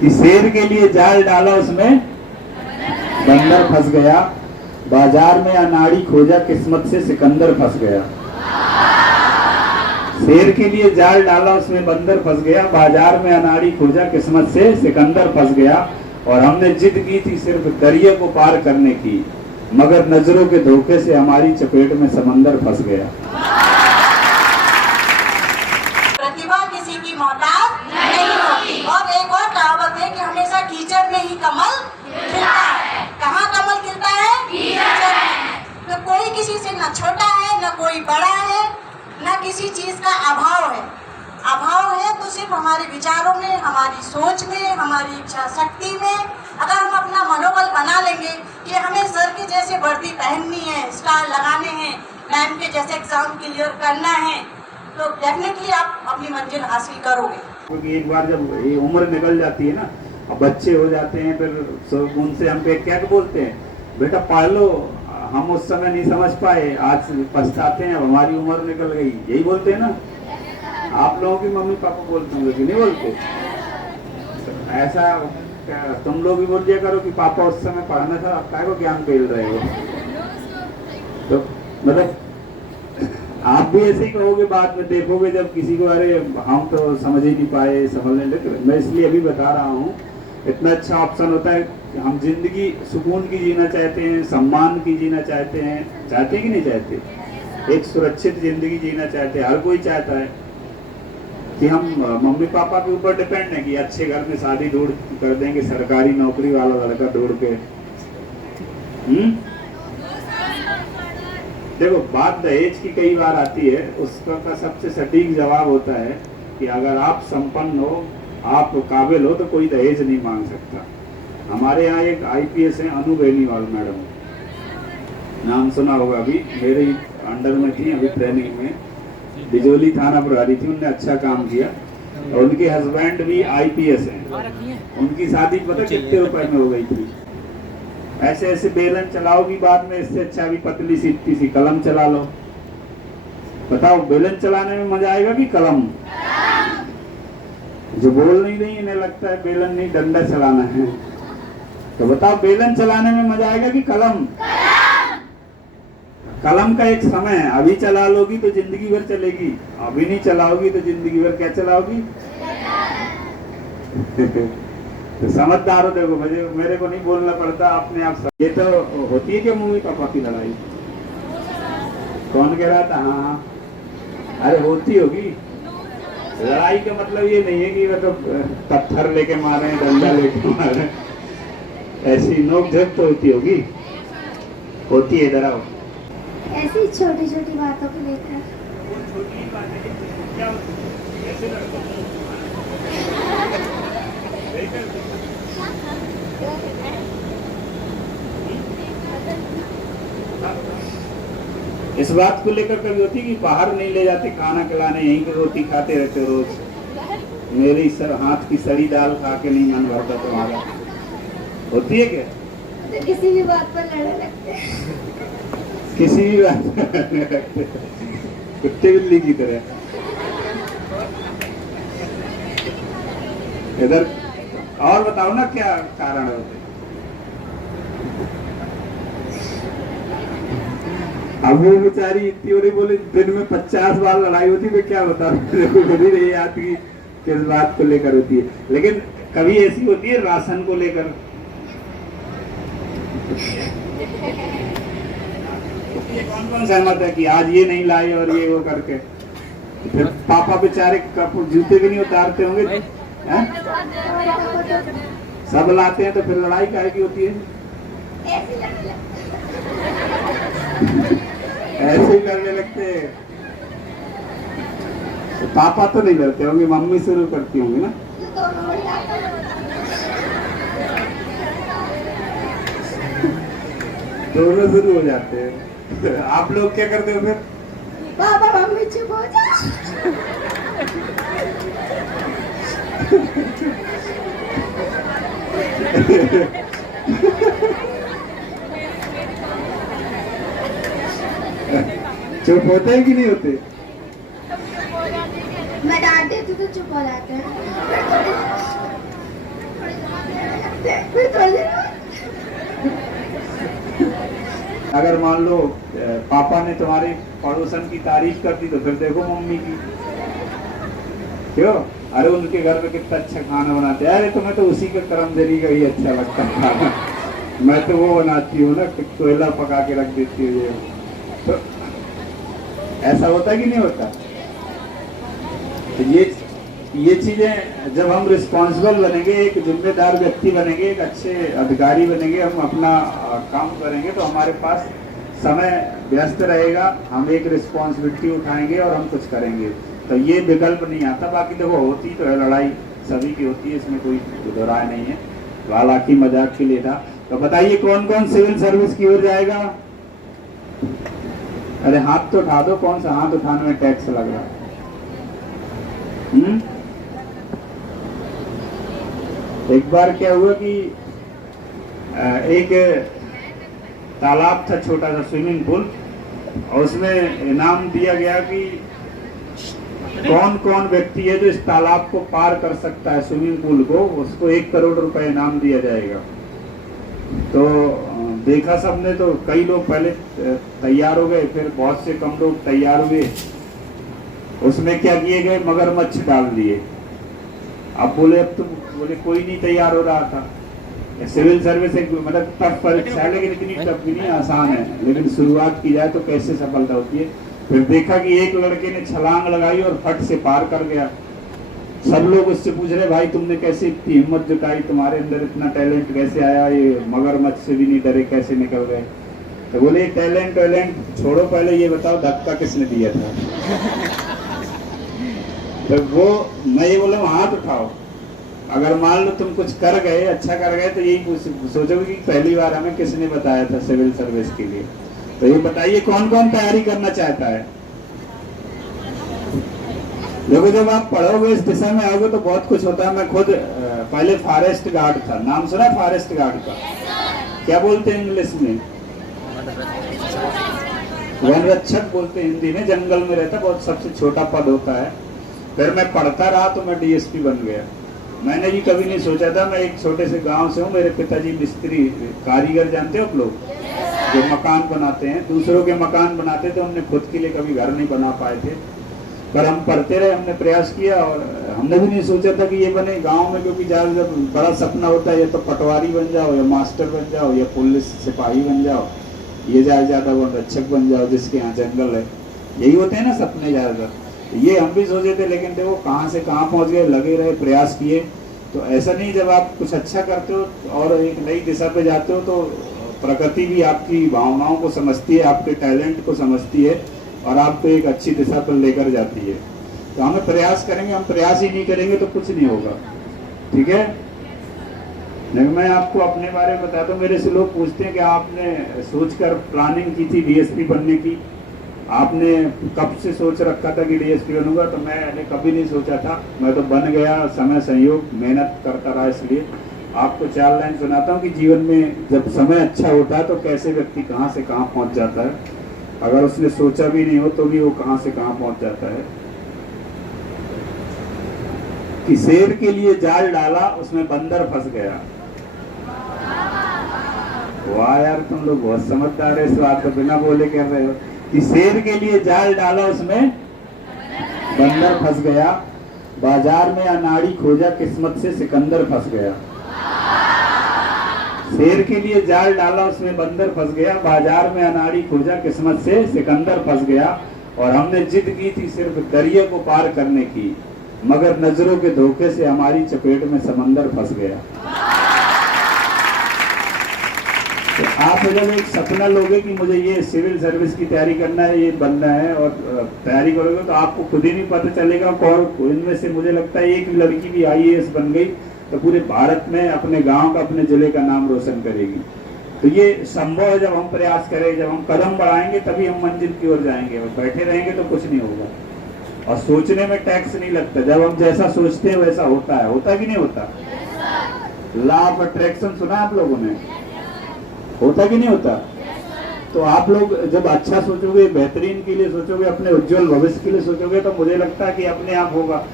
कि शेर के लिए जाल डाला उसमें बंदर फंस गया, बाजार में अनाड़ी खोजा किस्मत से सिकंदर फंस गया। शेर के लिए जाल डाला उसमें बंदर फंस गया, बाजार में अनाड़ी खोजा किस्मत से सिकंदर फंस गया। और हमने जिद की थी सिर्फ दरिया को पार करने की, मगर नजरों के धोखे से हमारी चपेट में समंदर फंस गया। प्रतिभा किसी की मोहताज नहीं होती। और एक और कहावत है कि हमेशा कीचड़ में ही कमल खिलता है। कहाँ कमल खिलता है? कीचड़ में। न कोई किसी से न छोटा है, न कोई बड़ा है, न किसी चीज का अभाव है। अभाव है तो सिर्फ हमारे विचारों में, हमारी सोच में, हमारी इच्छा शक्ति में। अगर हम अपना मनोबल बना लेंगे कि हमें सर के जैसे वर्दी पहननी है, स्टार लगाने हैं, मैम के जैसे एग्जाम क्लियर करना है, तो डेफिनेटली आप अपनी मंजिल हासिल करोगे। क्योंकि एक बार जब ये उम्र निकल जाती है ना, अब बच्चे हो जाते हैं, फिर उनसे हम पे क्या बोलते हैं, बेटा पढ़ लो, हम उस समय नहीं समझ पाए, आज पछताते हैं, अब हमारी उम्र निकल गई, यही बोलते हैं ना। आप लोगों की मम्मी पापा बोलते होंगे कि नहीं बोलते? ऐसा क्या तुम लोग भी बोल दिया करो कि पापा उस समय पढ़ना था, अब क्या को ज्ञान पेल रहे हो? तो मतलब आप भी ऐसे ही कहोगे, बाद में देखोगे जब किसी को, अरे हम तो समझ ही नहीं पाए, समझने लगे। मैं इसलिए अभी बता रहा हूँ, इतना अच्छा ऑप्शन होता है। हम जिंदगी सुकून की जीना चाहते हैं, सम्मान की जीना चाहते हैं, चाहते हैं कि नहीं चाहते? एक सुरक्षित जिंदगी जीना चाहते हैं, हर कोई चाहता है कि हम मम्मी पापा के ऊपर डिपेंड है कि अच्छे घर में शादी ढूंढ कर देंगे, सरकारी नौकरी वाला लड़का ढूंढ के। देखो, बात दहेज की कई बार आती है, उसका का सबसे सटीक जवाब होता है कि अगर आप संपन्न हो, आप काबिल हो, तो कोई दहेज नहीं मांग सकता। हमारे यहाँ एक IPS है, अनु बेनीवाल मैडम, नाम सुना होगा, अभी मेरे अंडर में थी, अभी ट्रेनिंग में बिजोली थाना प्रभारी थी, उनने अच्छा काम किया। और उनके हस्बैंड भी IPS हैं। उनकी शादी पता कितने रुपए में हो गई थी? ऐसे ऐसे बेलन चलाओगी बाद में, इससे अच्छा भी पतली सी इतनी सी कलम चला लो। बताओ, बेलन चलाने में मजा आएगा कि कलम? जो बोल नहीं रही, इन्हें लगता है बेलन नहीं डंडा चलाना है। तो बताओ, बेलन चलाने में मजा आएगा कि कलम? कलम का एक समय है, अभी चला लोगी तो जिंदगी भर चलेगी, अभी नहीं चलाओगी तो जिंदगी भर क्या चलाओगी? तो समझदार हो। देखो, मेरे को नहीं बोलना पड़ता, अपने आप। ये तो होती है क्या मम्मी पापा की लड़ाई? कौन कह रहा था? हाँ, अरे होती होगी। लड़ाई का मतलब ये नहीं है कि मतलब पत्थर लेके मारे, डंडा लेके मारे, ऐसी नोक-झोंक तो होती होगी, होती है। इधर आओ। ऐसी छोटी छोटी बातों को लेकर इस बात को लेकर कभी होती कि बाहर नहीं ले जाते खाना खिलाने, यहीं की रोटी खाते रहते रोज, मेरी सर हाथ की सड़ी दाल खा के नहीं मन भरता तुम्हारा? होती है क्या? तो किसी भी बात पर लड़ने लगते हैं। किसी भी बात पर कुत्ते बिल्ली की तरह। इधर और बताओ ना, क्या कारण होते? अब वो बेचारी इतनी बड़ी बोली, दिन में 50 बार लड़ाई होती है, क्या बता रही याद की किस बात को लेकर होती है। लेकिन कभी ऐसी होती है राशन को लेकर, कौन कौन सहमत है कि आज ये नहीं लाए और ये वो करके, फिर पापा बेचारे जूते भी नहीं उतारते होंगे, हैं? सब लाते हैं, तो फिर लड़ाई काहे की होती है? ऐसे ही करने लगते हैं। तो पापा तो नहीं करते होंगे, मम्मी शुरू करती होंगी ना? दोनों शुरू हो जाते हैं। आप लोग क्या करते हो फिर? पापा मम्मी चुप हो जा। चुप होते हैं कि नहीं होते? मैं डांट देती तो चुप हो जाते हैं। लगते हैं, फिर थोड़ी देर बाद अगर मान लो पापा ने तुम्हारे पड़ोसन की तारीफ कर दी तो फिर देखो मम्मी की, क्यों? अरे उनके घर में कितना अच्छा खाना बनाते हैं, अरे तुम्हें तो उसी का करमजरी का ही अच्छा लगता है खाना, मैं तो वो बनाती हूँ ना, कोयला पका के रख देती हूँ। ये तो ऐसा होता कि नहीं होता? तो ये चीजें जब हम रिस्पॉन्सिबल बनेंगे, एक जिम्मेदार व्यक्ति बनेंगे, एक अच्छे अधिकारी बनेंगे, हम अपना काम करेंगे तो हमारे पास समय व्यस्त रहेगा, हम एक रिस्पॉन्सिबिलिटी उठाएंगे और हम कुछ करेंगे। तो ये विकल्प नहीं आता। बाकी देखो होती तो है लड़ाई, सभी की होती है, इसमें कोई दोहराए नहीं है, हालांकि मजाक के लिए था। तो बताइए कौन कौन सिविल सर्विस की ओर जाएगा? अरे हाथ तो उठा दो, कौन सा हाथ उठाने में टैक्स लग रहा है? एक बार क्या हुआ कि एक तालाब था, छोटा सा स्विमिंग पूल, और उसमें इनाम दिया गया कि कौन कौन व्यक्ति है जो इस तालाब को पार कर सकता है, स्विमिंग पूल को, उसको 1 करोड़ रुपए इनाम दिया जाएगा। तो देखा सबने, तो कई लोग पहले तैयार हो गए, फिर बहुत से कम लोग तैयार हुए। उसमें क्या किए गए, मगरमच्छ डाल दिए। अब बोले कोई नहीं तैयार हो रहा था। सिविल सर्विस एक मतलब टफ परीक्षा है, लेकिन इतनी टफ भी नहीं, आसान है, लेकिन शुरुआत की जाए तो कैसे सफलता होती है। फिर देखा कि एक लड़के ने छलांग लगाई और फट से पार कर गया। सब लोग उससे पूछ रहे, भाई तुमने कैसे इतनी हिम्मत जुटाई, तुम्हारे अंदर इतना टैलेंट कैसे आया, ये मगरमच्छ से भी नहीं डरे, कैसे निकल गए? तो बोले टैलेंट छोड़ो, पहले ये बताओ धक्का किसने दिया था? तो वो मैं ये बोला हाथ उठाओ। अगर मान लो तुम कुछ कर गए, अच्छा कर गए, तो यही सोचोगे कि पहली बार हमें किसने बताया था सिविल सर्विस के लिए। तो ये बताइए कौन कौन तैयारी करना चाहता है? देखो जब आप पढ़ोगे, इस दिशा में आओगे तो बहुत कुछ होता है। मैं खुद पहले फॉरेस्ट गार्ड था, नाम सुना फॉरेस्ट गार्ड का? क्या बोलते हैं इंग्लिश में? वन रक्षक बोलते हैं हिंदी में। जंगल में रहता, बहुत सबसे छोटा पद होता है। फिर मैं पढ़ता रहा तो मैं डीएसपी बन गया। मैंने भी कभी नहीं सोचा था। मैं एक छोटे से गांव से हूँ, मेरे पिताजी मिस्त्री कारीगर, जानते हो आप लोग, जो मकान बनाते हैं, दूसरों के मकान बनाते थे, हमने खुद के लिए कभी घर नहीं बना पाए थे। पर हम पढ़ते रहे, हमने प्रयास किया, और हमने भी नहीं सोचा था कि ये बने गांव में, क्योंकि जब बड़ा सपना होता है या तो पटवारी बन जाओ, या मास्टर बन जाओ, या पुलिस सिपाही बन जाओ, ये ज्यादा वन रक्षक बन जाओ जिसके यहाँ जंगल है। यही होते हैं ना सपने ज्यादातर। ये हम भी सोचे थे, लेकिन देखो कहाँ से कहाँ पहुँच गए, लगे रहे, प्रयास किए। तो ऐसा नहीं, जब आप कुछ अच्छा करते हो और एक नई दिशा पे जाते हो, तो प्रकृति भी आपकी भावनाओं को समझती है, आपके टैलेंट को समझती है, और आपको एक अच्छी दिशा पर लेकर जाती है। तो हमें प्रयास करेंगे, हम प्रयास ही नहीं करेंगे तो कुछ नहीं होगा। ठीक है? लेकिन मैं आपको अपने बारे में बताता हूँ। मेरे से लोग पूछते हैं कि आपने सोचकर प्लानिंग की थी डीएसपी बनने की, आपने कब से सोच रखा था कि डीएसपी बनूंगा? तो मैंने कभी नहीं सोचा था, मैं तो बन गया, समय संयोग, मेहनत करता रहा। इसलिए आपको 4 लाइन सुनाता हूँ कि जीवन में जब समय अच्छा होता है तो कैसे व्यक्ति कहाँ से कहाँ पहुँच जाता है। अगर उसने सोचा भी नहीं हो तो भी वो कहाँ से कहाँ पहुँच जाता है। कि शेर के लिए जाल डाला, उसमें बंदर फंस गया। वाह यार, तुम लोग बहुत समझदार है, इस बात को बिना बोले कह रहे हो। कि शेर के लिए जाल डाला, उसमें बंदर फंस गया, बाजार में अनाड़ी खोजा, किस्मत से सिकंदर फंस गया। शेर के लिए जाल डाला, उसमें बंदर फंस गया, बाजार में अनाड़ी खोजा, किस्मत से सिकंदर फंस गया। और हमने जिद की थी सिर्फ दरिया को पार करने की, मगर नजरों के धोखे से हमारी चपेट में समंदर फंस गया। तो आप जब एक सपना लोगे कि मुझे ये सिविल सर्विस की तैयारी करना है, ये बनना है, और तैयारी करोगे, तो आपको खुद ही नहीं पता चलेगा कौन इनमें से, मुझे लगता है एक लड़की भी आईएएस बन गई तो पूरे भारत में अपने गांव का, अपने जिले का नाम रोशन करेगी। तो ये संभव है जब हम प्रयास करें, जब हम कदम बढ़ाएंगे तभी हम मंजिल की ओर जाएंगे। और बैठे रहेंगे तो कुछ नहीं होगा। और सोचने में टैक्स नहीं लगता, जब हम जैसा सोचते हैं वैसा होता है। होता कि नहीं होता? लॉ ऑफ अट्रैक्शन सुना आप लोगों ने? होता कि नहीं होता? तो आप लोग जब अच्छा सोचोगे, बेहतरीन के लिए सोचोगे, अपने उज्जवल भविष्य के लिए सोचोगे, तो मुझे लगता है कि अपने आप होगा।